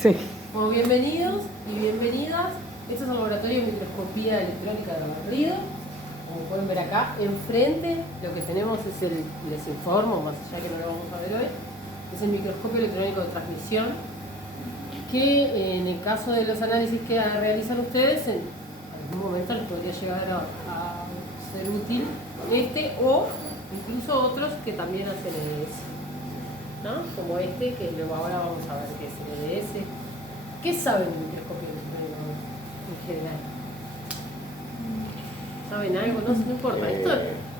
Sí. Bueno, bienvenidos y bienvenidas. Este es el laboratorio de microscopía electrónica de Barrido. Como pueden ver acá, enfrente lo que tenemos es les informo, más allá que no lo vamos a ver hoy, es el microscopio electrónico de transmisión, que en el caso de los análisis que realizan ustedes, en algún momento les podría llegar a ser útil este o incluso otros que también hacen EDS, ¿no? Como este, que luego ahora vamos a ver qué es el EDS. ¿Qué saben de microscopio electrónico en general? ¿Saben algo? No importa. Esto,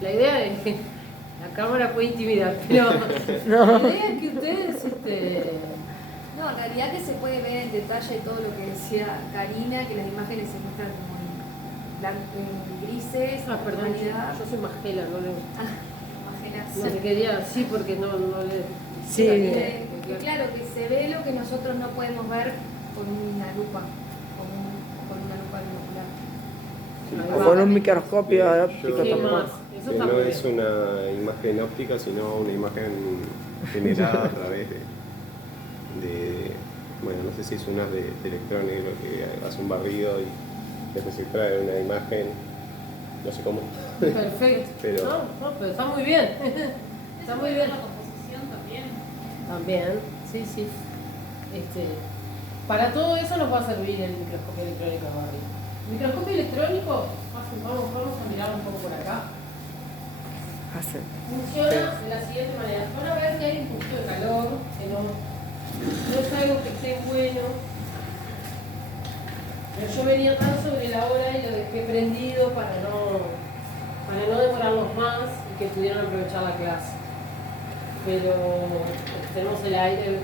la idea es que la cámara puede intimidar, pero No. la idea es que ustedes No, en realidad que se puede ver en detalle todo lo que decía Karina, que las imágenes se muestran como en grises, perdón, humanidad. yo soy Magela, no le... Imágenes. No se quería, sí, porque no le... Sí. Que claro, que se ve lo que nosotros no podemos ver con una lupa, con una lupa binocular. O con un microscopio óptico ¿Qué tampoco. más? Eso Que está no muy es bien. una imagen óptica, sino una imagen generada a través bueno, no sé si es un haz de electrónico que hace un barrido y después se trae una imagen, no sé cómo. Perfecto. Pero- Pero está muy bien. Está muy bien. La composición también. También, sí. Para todo eso nos va a servir el microscopio electrónico de Barrido. El microscopio electrónico, vamos a mirar un poco por acá. Funciona de la siguiente manera. Van a ver que hay un poquito de calor, que no es algo que esté bueno. Pero yo venía tan sobre la hora y lo dejé prendido para no demorarnos más y que pudieran aprovechar la clase. Pero tenemos el aire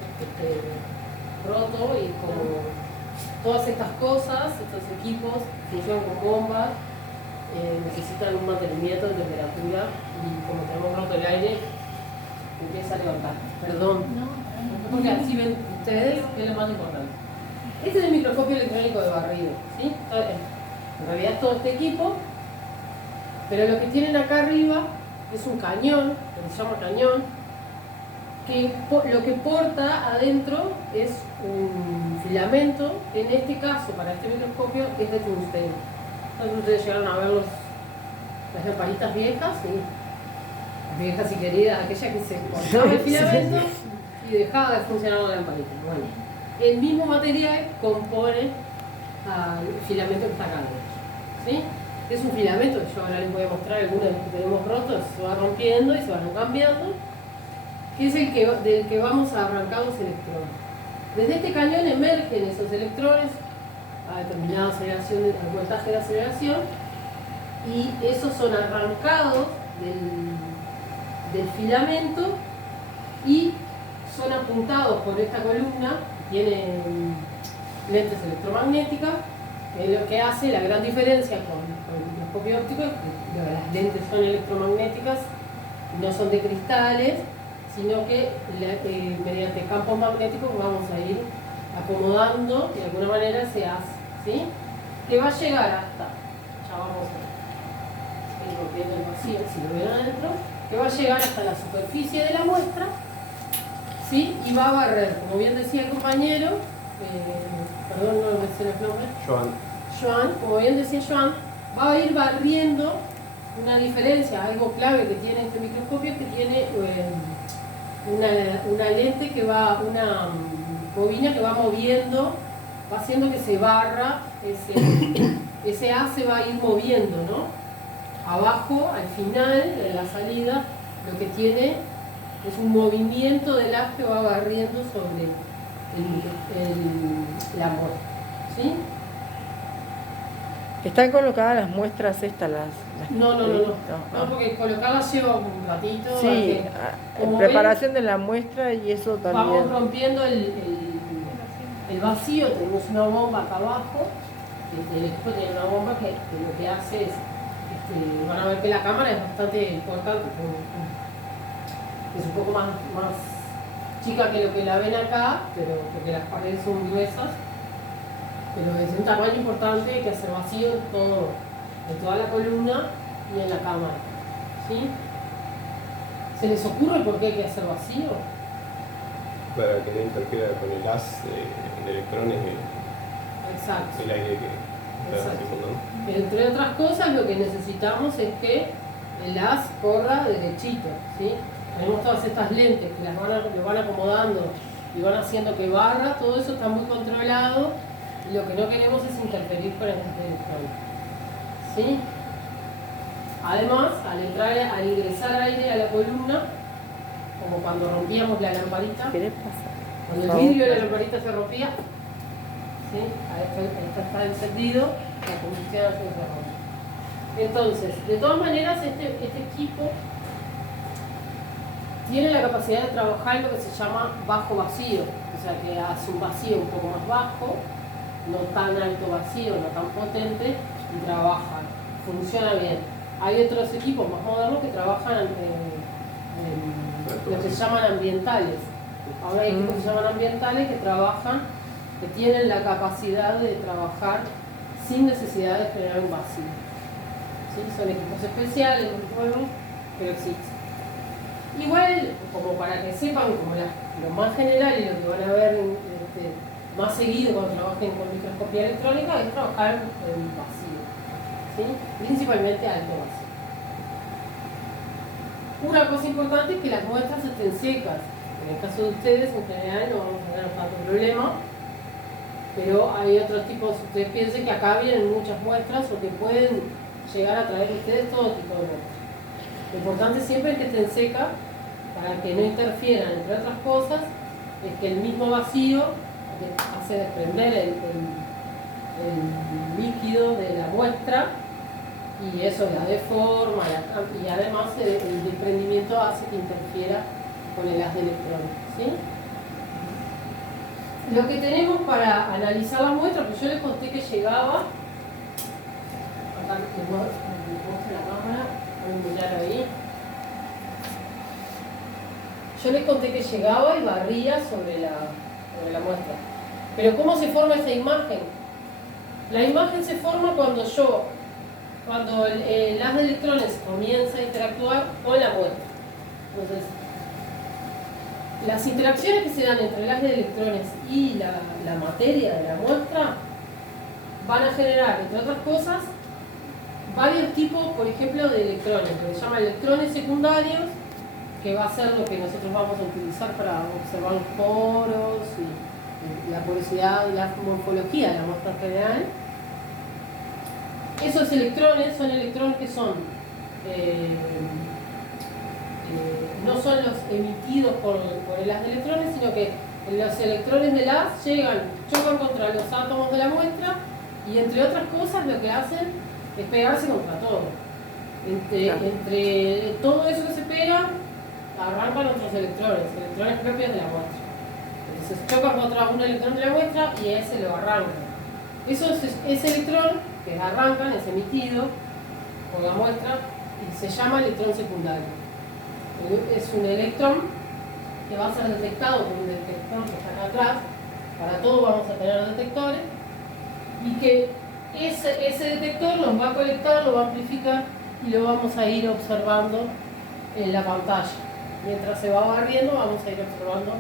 roto y como todas estas cosas, estos equipos funcionan con bombas, necesitan un mantenimiento de temperatura y como tenemos roto el aire, empieza a levantar. Perdón, porque así ven ustedes que es lo más importante. Este es el microscopio electrónico de Barrido, ¿sí? En realidad es todo este equipo, pero lo que tienen acá arriba es un cañón, que se llama cañón, que lo que porta adentro es un filamento, que en este caso, para este microscopio, es de tungsteno. Entonces ustedes llegaron a ver las lamparitas viejas, ¿sí? Las viejas y queridas, aquella que se cortaba el filamento y dejaba de funcionar la lamparita. Bueno, el mismo material compone al filamento que está acá adentro, ¿sí? Es un filamento que yo ahora les voy a mostrar algunos de los que tenemos rotos, se va rompiendo y se van cambiando, que es del que vamos a arrancar los electrones. Desde este cañón emergen esos electrones a determinada aceleración, al voltaje de aceleración, y esos son arrancados del filamento y son apuntados por esta columna, que tiene lentes electromagnéticas, que es lo que hace la gran diferencia con el microscopio óptico, es que las lentes son electromagnéticas, no son de cristales, sino que mediante campos magnéticos vamos a ir acomodando de alguna manera ese haz, ¿sí? Que va a llegar hasta, ya vamos a ir rompiendo el vacío, si lo ven adentro, que va a llegar hasta la superficie de la muestra, ¿sí? Y va a barrer, como bien decía el compañero, perdón, no me sé los nombres, Joan, como bien decía Joan, va a ir barriendo. Una diferencia, algo clave que tiene este microscopio es que tiene una lente que va, una bobina que va moviendo, va haciendo que se barra, ese haz se va a ir moviendo, ¿no? Abajo, al final, en la salida, lo que tiene es un movimiento del haz que va barriendo sobre la muestra, ¿sí? ¿Están colocadas las muestras estas? No, porque colocarlas lleva un ratito. Sí, en preparación de la muestra y eso también. Vamos rompiendo el vacío, tenemos una bomba acá abajo, el equipo tiene una bomba que lo que hace es, van a ver que la cámara es bastante importante, es un poco más chica que lo que la ven acá, pero porque las paredes son gruesas, pero es un tamaño importante que hace vacío en toda la columna y en la cámara, ¿sí? ¿Se les ocurre por qué hay que hacer vacío? Para que no interfiera con el haz de electrones Exacto. el aire que está Exacto. circundando. Entre otras cosas, lo que necesitamos es que el haz corra derechito, ¿sí? Tenemos todas estas lentes que lo van acomodando y van haciendo que barra, todo eso está muy controlado y lo que no queremos es interferir con el haz de electrones, ¿sí? Además, al ingresar aire a la columna, como cuando rompíamos la lamparita, ¿Qué le pasa? cuando el vidrio de la lamparita se rompía, ¿sí? Ahí está encendido, la combustión hace que se rompa. Entonces, de todas maneras, este equipo tiene la capacidad de trabajar en lo que se llama bajo vacío, o sea que hace un vacío un poco más bajo, no tan alto vacío, no tan potente, y trabaja, funciona bien. Hay otros equipos más modernos que trabajan en lo que se llaman ambientales. Ahora hay equipos que se llaman ambientales que trabajan, que tienen la capacidad de trabajar sin necesidad de generar un vacío. ¿Sí? Son equipos especiales, nuevos, pero existen. Igual, como para que sepan, como lo más general y lo que van a ver más seguido cuando trabajen con microscopía electrónica es trabajar en vacío, ¿sí? Principalmente alto vacío. Una cosa importante es que las muestras estén secas. En el caso de ustedes, en general, no vamos a tener tanto problema, pero hay otros tipos. Ustedes piensen que acá vienen muchas muestras o que pueden llegar a traer ustedes todo tipo de muestras. Lo importante siempre es que estén secas para que no interfieran, entre otras cosas, es que el mismo vacío hace desprender el líquido de la muestra y eso la deforma y además el desprendimiento hace que interfiera con el haz de electrones, ¿sí? Lo que tenemos para analizar la muestra, pues yo les conté que llegaba, acá les muestro la cámara, voy a mirar ahí. Yo les conté que llegaba y barría sobre la muestra. Pero ¿cómo se forma esa imagen? La imagen se forma cuando el haz de electrones comienza a interactuar con la muestra. Entonces, las interacciones que se dan entre el haz de electrones y la materia de la muestra van a generar, entre otras cosas, varios tipos, por ejemplo, de electrones, que se llaman electrones secundarios, que va a ser lo que nosotros vamos a utilizar para observar los poros y la porosidad y la morfología de la muestra en general. Esos electrones son electrones que son no son los emitidos por el haz de electrones, sino que los electrones del haz chocan contra los átomos de la muestra y entre otras cosas lo que hacen es pegarse contra todo. Entre todo eso que se pega, arrancan otros electrones propios de la muestra. Entonces chocan contra un electrón de la muestra y ese lo arrancan. Ese electrón que arrancan es emitido por la muestra y se llama electrón secundario. Es un electrón que va a ser detectado por un detector que está acá atrás. Para todo vamos a tener detectores y que ese detector nos va a colectar, lo va a amplificar y lo vamos a ir observando en la pantalla. Mientras se va barriendo vamos a ir observando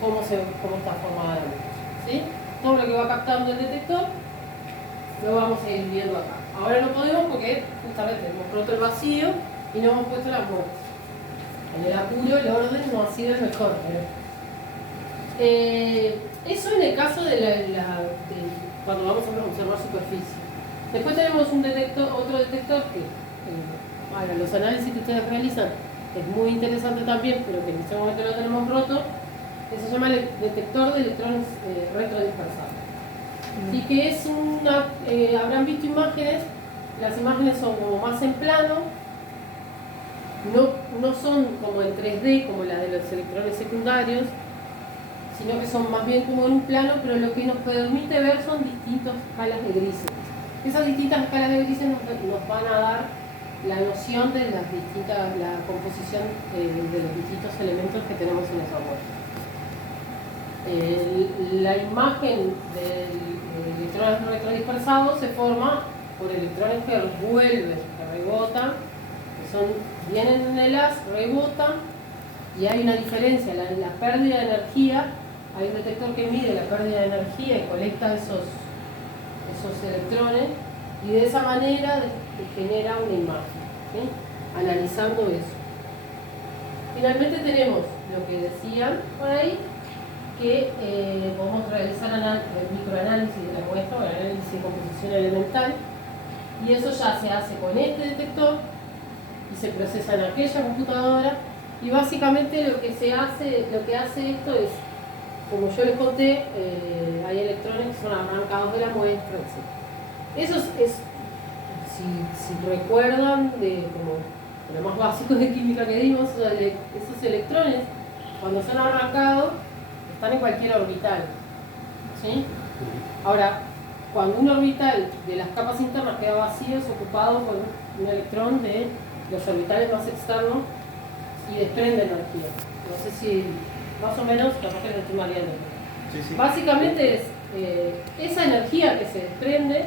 cómo está formada la muestra, ¿sí? Todo lo que va captando el detector lo vamos a ir viendo acá. Ahora no podemos porque justamente hemos roto el vacío y no hemos puesto las muestras. En el apuro el orden no ha sido el mejor. Eso en el caso de cuando vamos a observar superficie. Después tenemos otro detector que para los análisis que ustedes realizan es muy interesante también, pero que en este momento lo tenemos roto, que se llama el detector de electrones retrodispersados. Y que es habrán visto imágenes, las imágenes son como más en plano, no son como en 3D como la de los electrones secundarios, sino que son más bien como en un plano, pero lo que nos permite ver son distintas escalas de grises. Esas distintas escalas de grises nos van a dar la noción de la composición de los distintos elementos que tenemos en esa muestra. La imagen de electrones retrodispersados se forma por electrones que vuelven, que rebotan, vienen en el haz, rebotan y hay una diferencia, la pérdida de energía, hay un detector que mide la pérdida de energía y colecta esos electrones, y de esa manera genera una imagen, ¿sí? Analizando eso. Finalmente tenemos lo que decían por ahí, que podemos realizar microanálisis de la muestra o el análisis de composición elemental, y eso ya se hace con este detector y se procesa en aquella computadora, y básicamente lo que hace esto es, como yo les conté, hay electrones que son arrancados de la muestra, etc. Eso es si recuerdan como lo más básico de química que dimos, esos electrones cuando son arrancados están en cualquier orbital, ¿sí? Ahora, cuando un orbital de las capas internas queda vacío, es ocupado por un electrón de los orbitales más externos y desprende energía. No sé si más o menos, capaz que lo estoy mareando. Sí. Básicamente es esa energía que se desprende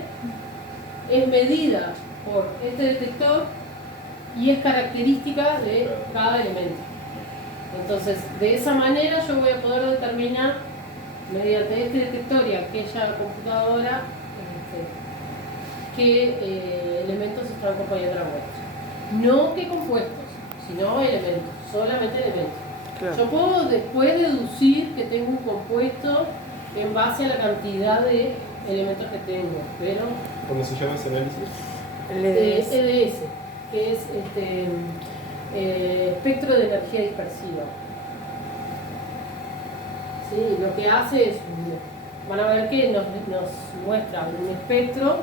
es medida por este detector y es característica de cada elemento. Entonces, de esa manera yo voy a poder determinar mediante este detector y aquella computadora qué elementos están acompañando la muestra. No qué compuestos, sino elementos, solamente elementos. Claro. Yo puedo después deducir que tengo un compuesto en base a la cantidad de elementos que tengo, pero ¿Cómo se llama ese análisis? EDS, que es espectro de energía dispersiva. ¿Sí? Lo que hace es, van a ver que nos muestra un espectro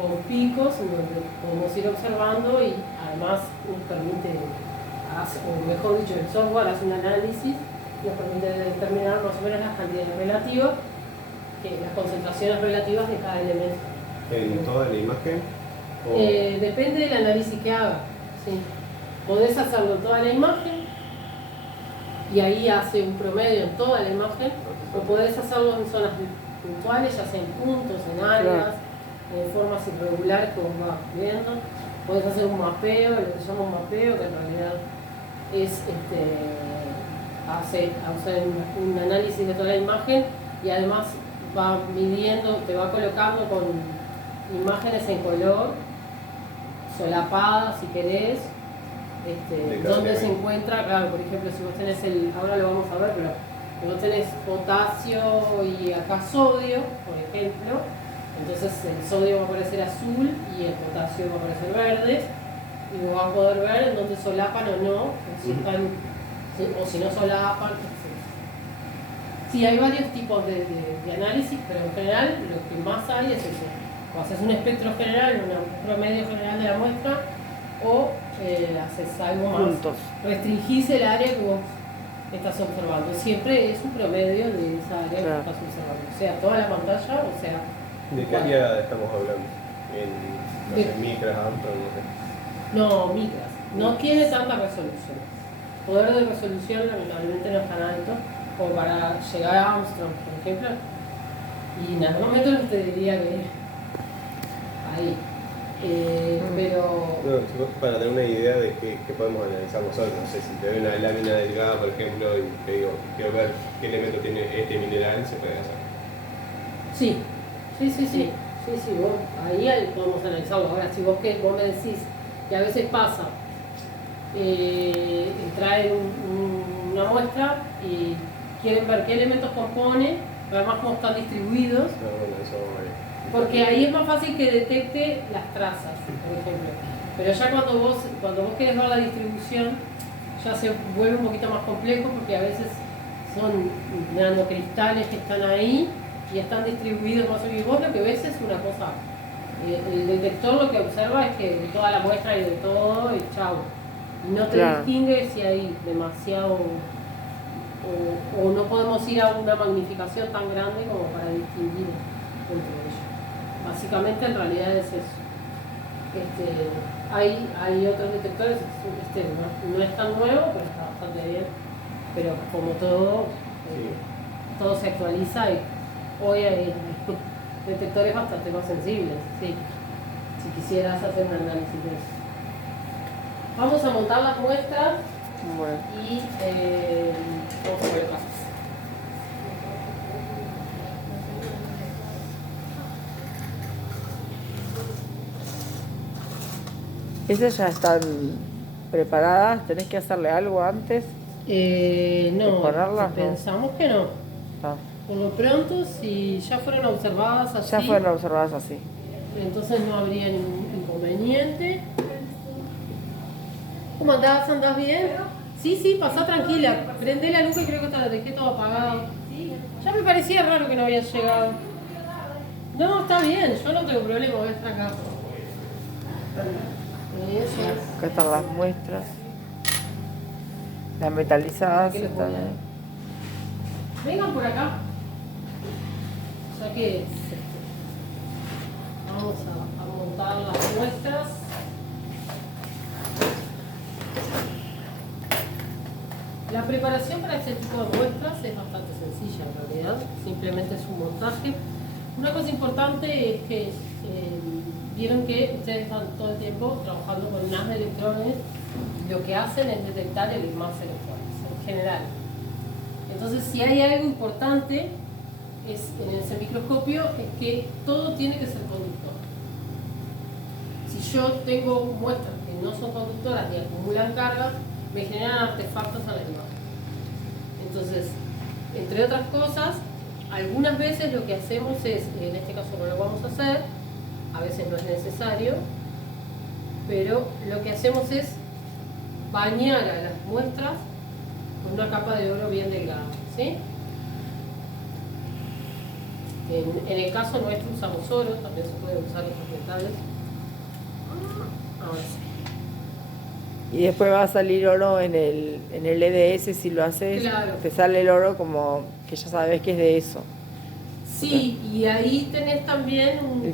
con picos en donde podemos ir observando, y además nos permite, o mejor dicho, el software hace un análisis y nos permite determinar más o menos las cantidades relativas, las concentraciones relativas de cada elemento. ¿En toda la imagen? Depende del análisis que haga. ¿Sí? Podés hacerlo en toda la imagen y ahí hace un promedio en toda la imagen, o podés hacerlo en zonas puntuales, ya sea en puntos, en áreas, en formas irregulares que vos vas viendo. Podés hacer un mapeo, lo que se llama un mapeo, que en realidad es hacer un análisis de toda la imagen, y además va midiendo, te va colocando con imágenes en color, solapadas si querés, donde se encuentra, claro, por ejemplo, si vos tenés ahora lo vamos a ver, pero si vos tenés potasio y acá sodio, por ejemplo, entonces el sodio va a aparecer azul y el potasio va a aparecer verde, y vos vas a poder ver en dónde solapan o no, o si no solapan, etc. Sí, hay varios tipos de análisis, pero en general lo que más hay es eso. O haces un espectro general, un promedio general de la muestra, o haces algo más. Puntos. Restringís el área que vos estás observando. Siempre es un promedio de esa área Claro. que estás observando. O sea, toda la pantalla, o sea... ¿De qué área estamos hablando? No sé, micras, amplias, no sé. No, micras. No tiene tanta resolución. Poder de resolución lamentablemente no es tan alto como para llegar a Armstrong, por ejemplo. Y en algún momento te diría que ahí. Pero... No, para tener una idea de qué podemos analizar nosotros, no sé, si te doy una lámina delgada, por ejemplo, y te digo, quiero ver qué elemento tiene este mineral, se puede hacer. Sí, ahí podemos analizarlo. Ahora, si vos me decís que a veces pasa, traen una muestra y quieren ver qué elementos compone, además cómo están distribuidos, No, bueno, eso porque ahí es más fácil que detecte las trazas, por ejemplo. Pero ya cuando vos querés ver la distribución, ya se vuelve un poquito más complejo, porque a veces son nanocristales que están ahí y están distribuidos más o menos. Vos lo que ves es una cosa. El detector lo que observa es que de toda la muestra hay de todo y chau. Y no te Claro. distingue si hay demasiado o no podemos ir a una magnificación tan grande como para distinguir entre ellos. Básicamente en realidad es eso. Hay otros detectores, no es tan nuevo, pero está bastante bien. Pero como todo, todo se actualiza, y hoy hay detectores bastante más sensibles, sí, si quisieras hacer un análisis de eso. Vamos a montar las muestras Bueno. y vamos a ver casos. ¿Esas ya están preparadas? ¿Tenés que hacerle algo antes? No, ¿Ponerlas? pensamos que no. Ah, Por lo pronto, si ya fueron observadas así, ya fueron observadas así. entonces no habría ningún inconveniente. ¿Cómo andás? ¿Andás bien? Sí, pasá tranquila. Prendé la luz y creo que te la dejé todo apagado. Ya me parecía raro que no habías llegado. No, está bien, yo no tengo problema, voy a estar acá. Eso. Acá están las muestras. Las metalizadas ¿Qué les están voy a ahí. dar? Vengan por acá. Ya que vamos a montar las muestras. La preparación para este tipo de muestras es bastante sencilla en realidad, simplemente es un montaje. Una cosa importante es que vieron que ustedes están todo el tiempo trabajando con unas de electrones, lo que hacen es detectar el más electrones en general. Entonces, si hay algo importante en ese microscopio es que todo tiene que ser conductor. Si yo tengo muestras que no son conductoras ni acumulan cargas, me generan artefactos a la imagen. Entonces, entre otras cosas, algunas veces lo que hacemos es, en este caso no lo vamos a hacer, a veces no es necesario, pero lo que hacemos es bañar a las muestras con una capa de oro bien delgada, ¿sí? En el caso nuestro usamos oro, también se pueden usar otros metales. Ahora sí. Y después va a salir oro en el EDS si lo haces. Claro. Te sale el oro como que ya sabes que es de eso. Sí, y ahí tenés también un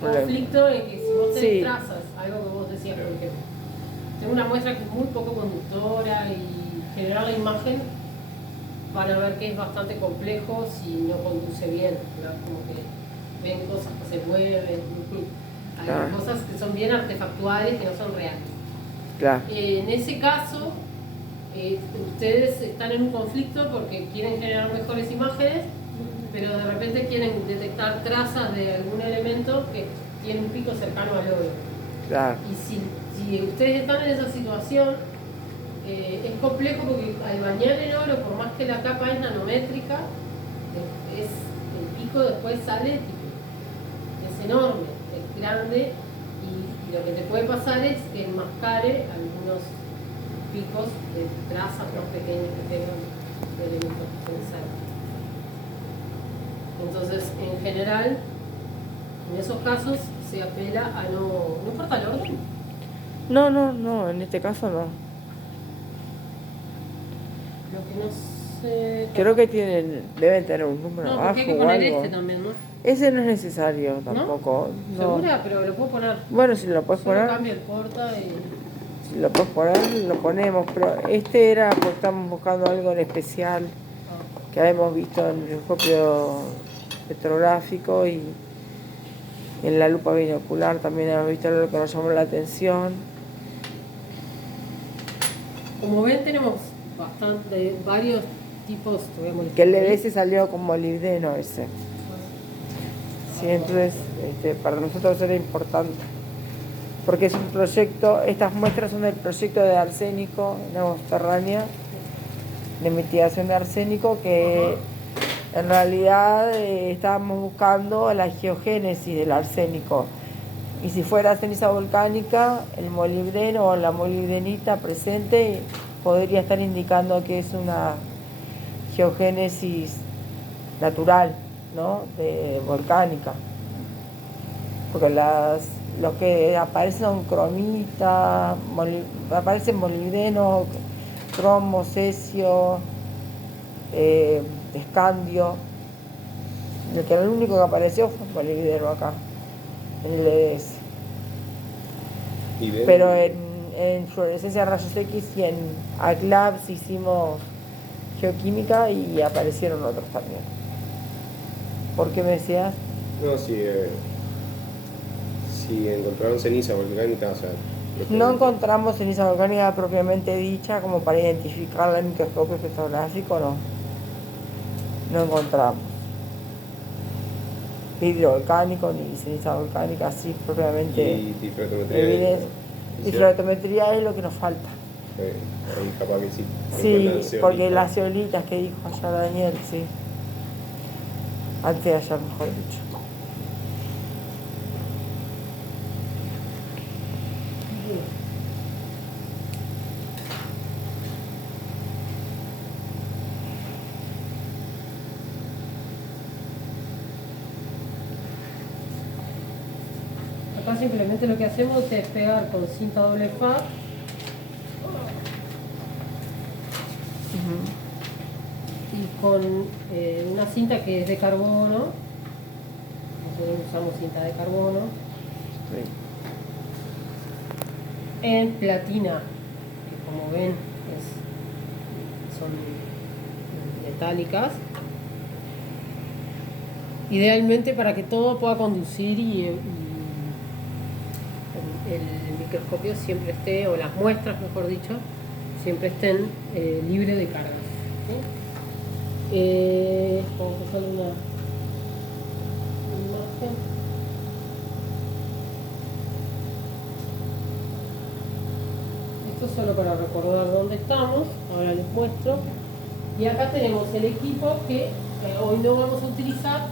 problema. conflicto en que si vos tenés Sí. trazas, algo que vos decías, por ejemplo, tengo una muestra que es muy poco conductora y generar la imagen van a ver que es bastante complejo si no conduce bien, ¿no? Como que ven cosas que se mueven, hay Claro. cosas que son bien artefactuales que no son reales. Claro. En ese caso, ustedes están en un conflicto porque quieren generar mejores imágenes, pero de repente quieren detectar trazas de algún elemento que tiene un pico cercano al oro. Claro. Y si ustedes están en esa situación, es complejo porque al bañar el oro, por más que la capa es nanométrica, el pico después sale es enorme, es grande, y lo que te puede pasar es que enmascare algunos picos de trazas más pequeños que tengan de elementos que estén cerca. Entonces, en general, en esos casos se apela a ¿no importa el orden? No, en este caso no. Lo que no sé... Creo que deben tener un número No, abajo porque hay que o poner algo. este también, ¿no? Ese no es necesario tampoco. No. ¿Segura? Pero lo puedo poner. Bueno, si lo puedes Solo poner, cambia el porta y... si lo puedes poner, lo ponemos. Pero este era porque estamos buscando algo en especial que habíamos visto en el microscopio petrográfico y en la lupa binocular también hemos visto algo que nos llamó la atención. Como ven, tenemos varios tipos, Que el EDS salió con molibdeno ese. Sí, entonces para nosotros era importante. Porque es un proyecto, estas muestras son del proyecto de arsénico en agua subterránea, de mitigación de arsénico, que en realidad estábamos buscando la geogénesis del arsénico. Y si fuera ceniza volcánica, el molibdeno o la molibdenita presente podría estar indicando que es una geogénesis natural, ¿no? Volcánica. Porque los que aparecen son cromita, aparecen molibdeno, cromo, cesio, escandio. El único que apareció fue molibdeno acá, en el EDS. Pero en fluorescencia de rayos X y en ACLABS hicimos geoquímica y aparecieron otros también. ¿Por qué me decías? No, si encontraron ceniza volcánica, o sea, No encontramos ceniza volcánica propiamente dicha como para identificarla en microscopio espectrográfico, no. No encontramos. Vidrio volcánico ni ceniza volcánica, así propiamente. Y difractometría. Evidencia. Difractometría es lo que nos falta. Ahí capaz que sí. Sí, porque las ceolitas que dijo ayer Daniel, sí. Antes de ayer, mejor dicho. Acá simplemente lo que hacemos es pegar con cinta doble faz y con una cinta que es de carbono. Nosotros usamos cinta de carbono Sí. en platina, que como ven son metálicas. Idealmente para que todo pueda conducir y el microscopio siempre esté, o las muestras mejor dicho, siempre estén libres de cargas. ¿Sí? Vamos a hacer una imagen. Esto es solo para recordar dónde estamos. Ahora les muestro. Y acá tenemos el equipo que hoy no vamos a utilizar,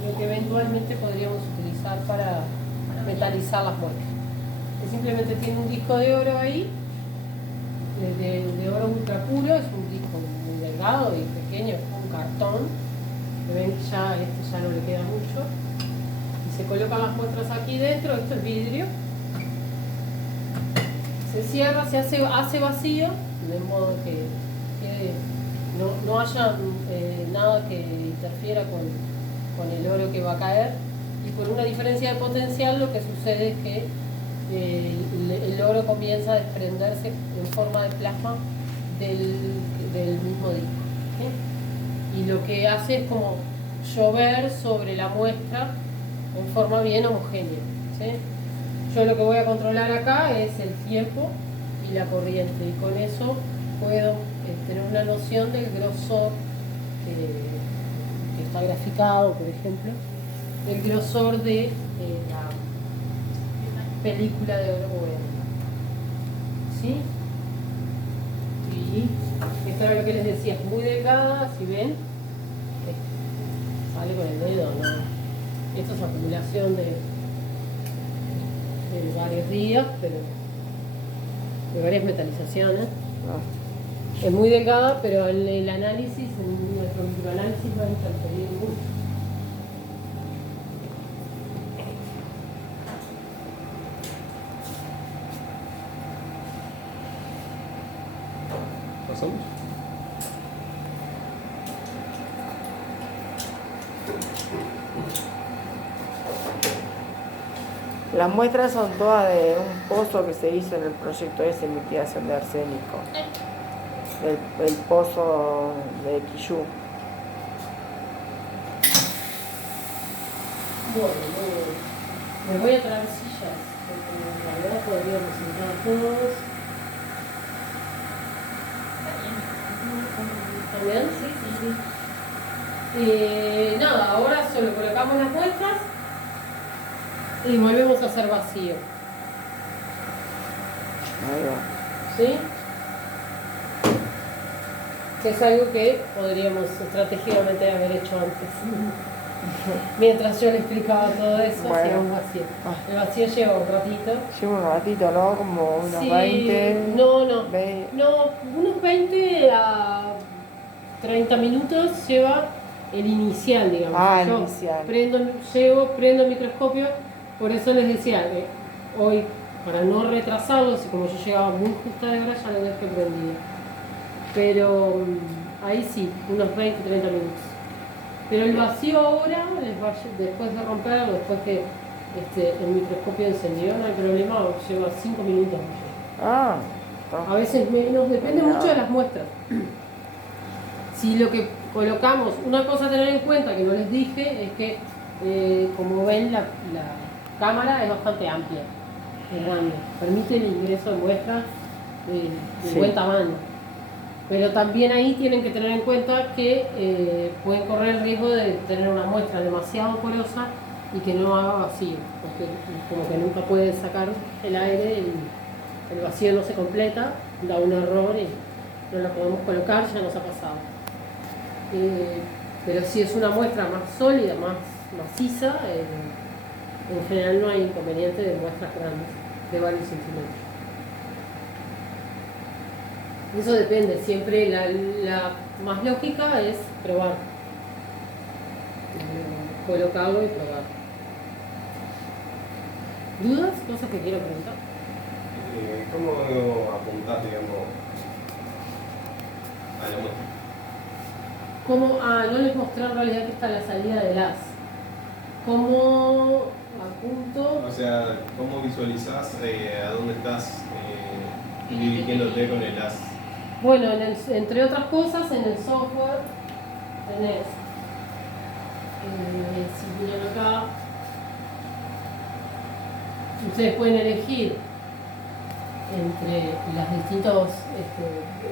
pero que eventualmente podríamos utilizar para metalizar las muestras. Que simplemente tiene un disco de oro ahí, de oro ultra puro, es un disco muy delgado y pequeño, es un cartón. Que ven que ya no le queda mucho. Y se colocan las muestras aquí dentro, esto es vidrio. Se cierra, se hace vacío, de modo que no haya nada que interfiera con el oro que va a caer, y por una diferencia de potencial lo que sucede es que el oro comienza a desprenderse en forma de plasma del mismo disco, ¿sí? Y lo que hace es como llover sobre la muestra en forma bien homogénea, ¿sí? Yo lo que voy a controlar acá es el tiempo y la corriente, y con eso puedo tener una noción del grosor que está graficado, por ejemplo, del grosor de la película de oro booleano. ¿Sí? Y esto era lo que les decía, es muy delgada, si ven, sale con el dedo, ¿no? Esto es acumulación de varios días, pero de varias metalizaciones. Es muy delgada, pero el análisis, en nuestro microanálisis va a interferir mucho. ¿Pasamos? Las muestras son todas de un pozo que se hizo en el proyecto ese de mitigación de arsénico. El pozo de Quillú. Bueno, les voy a traer sillas, porque en realidad podríamos sentar todos. ¿Está bien? Sí. Nada, ahora solo colocamos las muestras y volvemos a hacer vacío. Ahí va. ¿Sí? Que es algo que podríamos estratégicamente haber hecho antes. Mientras yo le explicaba todo eso, Bueno. hacíamos vacío. El vacío lleva un ratito. Lleva un ratito, ¿no? Como unos Sí, 20. no, ve- unos 20 a 30 minutos lleva el inicial, digamos. Ah, el Yo inicial. prendo el microscopio, por eso les decía que hoy, para no retrasarlos, y como yo llegaba muy justa de hora, ya lo dejé prendido. Pero ahí sí, unos 20-30 minutos. Pero el vacío ahora, después de romperlo, después que el microscopio encendió, no hay problema, lleva 5 minutos. Ah, A veces menos, depende Bueno. mucho de las muestras. Si lo que colocamos, una cosa a tener en cuenta que no les dije, es que como ven la cámara es bastante amplia. grande, permite el ingreso de muestras de Sí. buen tamaño. Pero también ahí tienen que tener en cuenta que pueden correr el riesgo de tener una muestra demasiado porosa y que no haga vacío, porque como que nunca puede sacar el aire y el vacío no se completa, da un error y no la podemos colocar, ya nos ha pasado. Pero si es una muestra más sólida, más maciza, en general no hay inconveniente de muestras grandes, de varios centímetros. Eso depende, siempre la más lógica es probar. Colocarlo y probar. ¿Dudas? ¿Cosas que quiero preguntar? ¿Cómo apuntás, digamos, a la muestra? ¿Cómo? No les mostré en realidad que está la salida del haz. ¿Cómo apunto? O sea, ¿cómo visualizás a dónde estás dirigiéndote con el haz? Bueno, entre otras cosas, en el software tenés, si miran acá, ustedes pueden elegir entre las distintos,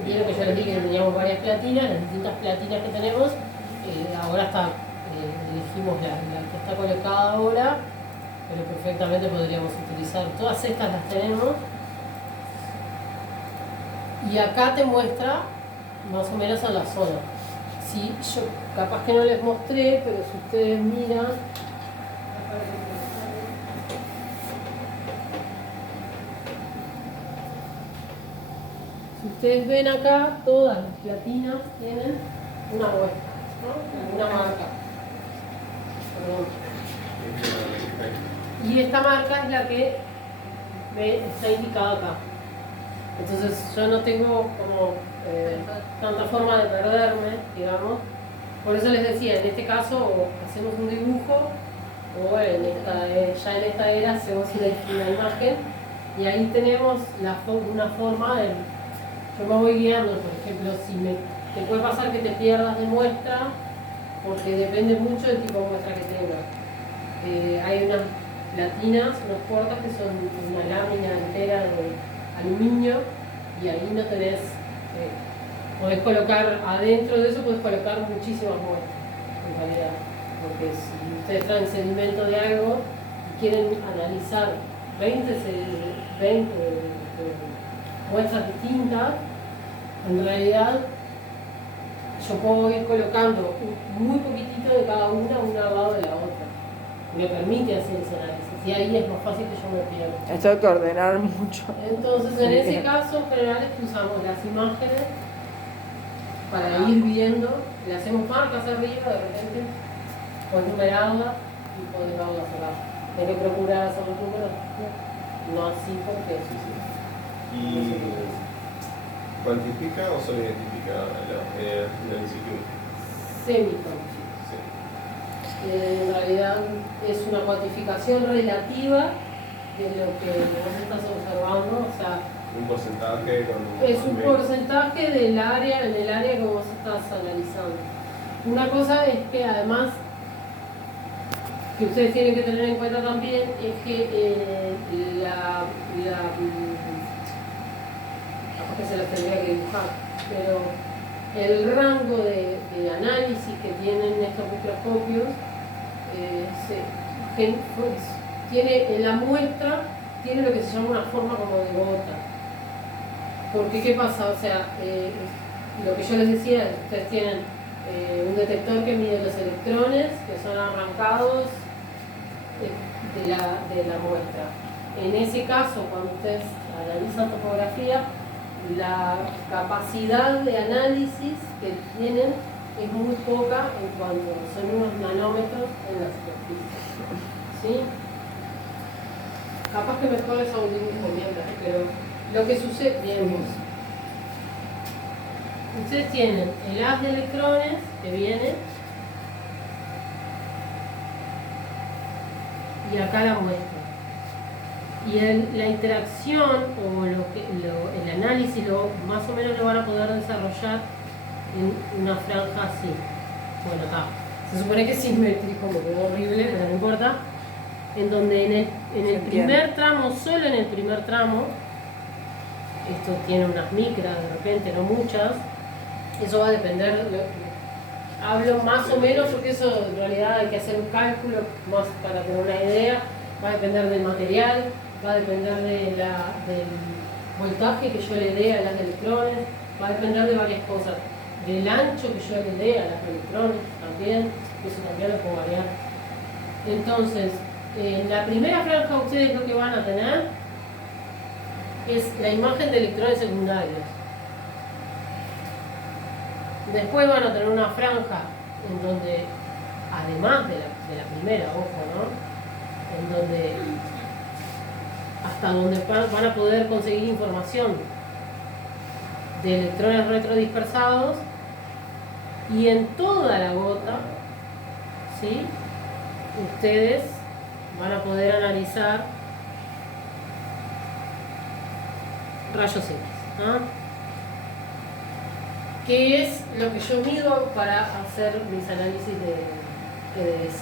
vieron que yo les dije que teníamos varias platinas, las distintas platinas que tenemos, ahora elegimos la que está colocada ahora, pero perfectamente podríamos utilizar, todas estas las tenemos. Y acá te muestra más o menos en la zona. Si yo capaz que no les mostré, pero si ustedes miran, si ustedes ven acá, todas las platinas tienen una muestra, ¿no? Una marca. Perdón. Y esta marca es la que está indicada acá. Entonces yo no tengo como tanta forma de perderme, digamos. Por eso les decía, en este caso o hacemos un dibujo o ya en esta era hacemos una imagen y ahí tenemos una forma de... Yo me voy guiando, por ejemplo, te puede pasar que te pierdas de muestra porque depende mucho del tipo de muestra que tengas. Hay unas platinas, unas puertas que son una lámina entera de aluminio y ahí no tenés, podés colocar adentro de eso, podés colocar muchísimas muestras en realidad, porque si ustedes traen sedimento de algo y quieren analizar 20 muestras distintas, en realidad yo puedo ir colocando muy poquitito de cada una al lado de la otra. Me permite hacer ese análisis y ahí es más fácil que yo me pierda. Esto hay que ordenar mucho. Entonces, en ese caso, en general es que usamos las imágenes para ir viendo, le hacemos marcas arriba de repente, podés numerarlas y podés verlas abajo. Hay que procurar hacer los números, no así porque... ¿Y cuantifica o solo identifica el análisis químico? Semi-cuantifica. En realidad es una cuantificación relativa de lo que vos estás observando, o sea, un porcentaje con es un porcentaje del área, en el área que vos estás analizando. Una cosa es que además que ustedes tienen que tener en cuenta también es que capaz que se las tendría que dibujar, pero el rango de análisis que tienen estos microscopios tiene en la muestra tiene lo que se llama una forma como de gota. Porque ¿qué pasa? O sea, lo que yo les decía, ustedes tienen un detector que mide los electrones que son arrancados de la muestra. En ese caso, cuando ustedes analizan topografía, la capacidad de análisis que tienen es muy poca en cuanto son unos nanómetros en la superficie. ¿Sí? Capaz que mejor es a un dibujo mientras, pero lo que sucede, bien, ustedes tienen el haz de electrones que viene y acá la muestra. Y la interacción o el análisis más o menos lo van a poder desarrollar en una franja así. Bueno, está. Se supone que es simétrico, me quedó horrible, pero no importa. en donde en el entiende. primer tramo, solo en el primer tramo, esto tiene unas micras de repente, no muchas, eso va a depender, hablo más o menos porque eso en realidad hay que hacer un cálculo más para tener una idea, va a depender del material, va a depender del voltaje que yo le dé a las electrones, va a depender de varias cosas, del ancho que yo le dé a las electrones también, eso también lo puedo variar. Entonces, en la primera franja ustedes lo que van a tener es la imagen de electrones secundarios. Después van a tener una franja en donde, además de la primera, ojo, ¿no? En donde hasta donde van a poder conseguir información de electrones retrodispersados, y en toda la gota, ¿sí?, ustedes van a poder analizar rayos X, ¿no? ¿Qué es lo que yo mido para hacer mis análisis de EDS?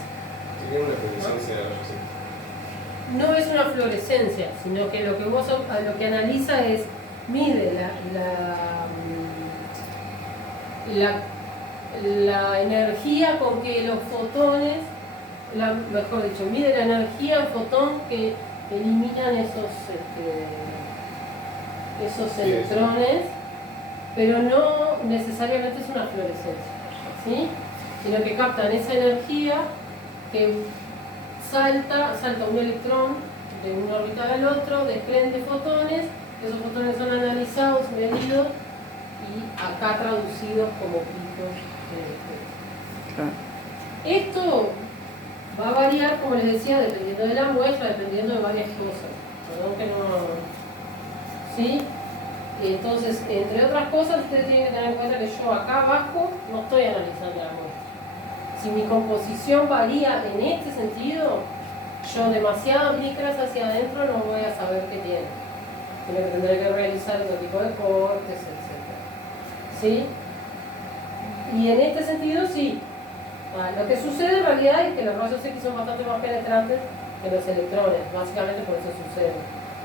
Tiene una fluorescencia de rayos X. No es una fluorescencia, sino que lo que vos lo que analiza es, mide la energía con que los fotones, mejor dicho, mide la energía en fotón que eliminan esos electrones, pero no necesariamente es una fluorescencia, ¿sí?, sino que captan esa energía que salta un electrón de un orbital al otro, desprende fotones, esos fotones son analizados, medidos y acá traducidos como picos de electrones. Esto va a variar, como les decía, dependiendo de la muestra, dependiendo de varias cosas. Perdón que no... ¿Sí? Y entonces, entre otras cosas, ustedes tienen que tener en cuenta que yo acá abajo no estoy analizando la muestra. Si mi composición varía en este sentido, yo demasiadas micras hacia adentro no voy a saber qué tiene. Sino que tendré que realizar otro tipo de cortes, etc. ¿Sí? Y en este sentido, sí. Lo que sucede en realidad es que los rayos X son bastante más penetrantes que los electrones. Básicamente por eso sucede.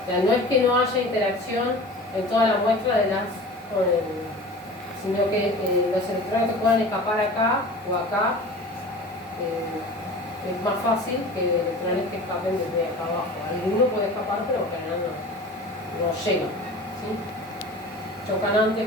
O sea, no es que no haya interacción en toda la muestra sino que los electrones que puedan escapar acá o acá, es más fácil que electrones que escapen desde acá abajo. Alguno puede escapar, pero en general no llega, ¿sí? Chocan antes